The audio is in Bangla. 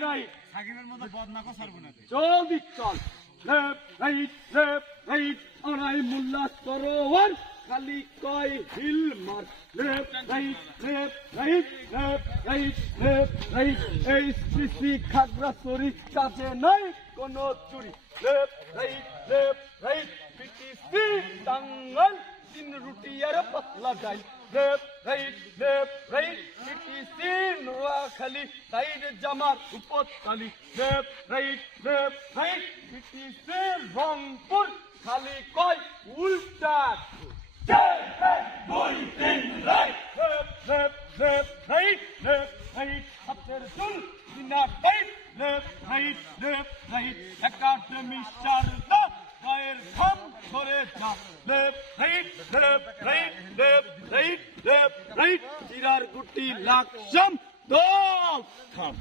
রাইট সাকিবের মতো বদনাকো ছাড়বো না জলদি চল লেফট রাইট অনাই মোল্লা সরোয়ার খালি কয় হিল মার লেফট রাইট এই শ্রী খাগড়াছড়ি কাজে নাই কোনো চুরি লেফট রাইট পিটিসি টাঙ্গাল তিন রুটি আর পাতলা ডাল left right PTC Noakhali side জামার উপতলি লেফট রাইট পিটিসি রংপুর খালি কয় উল্টা হাতের চুল সিনা tight left right academy Sharda গায়ের ঘাম ধরে যা লেফট রাইট চিরার গুটি লাকসাম দল থাম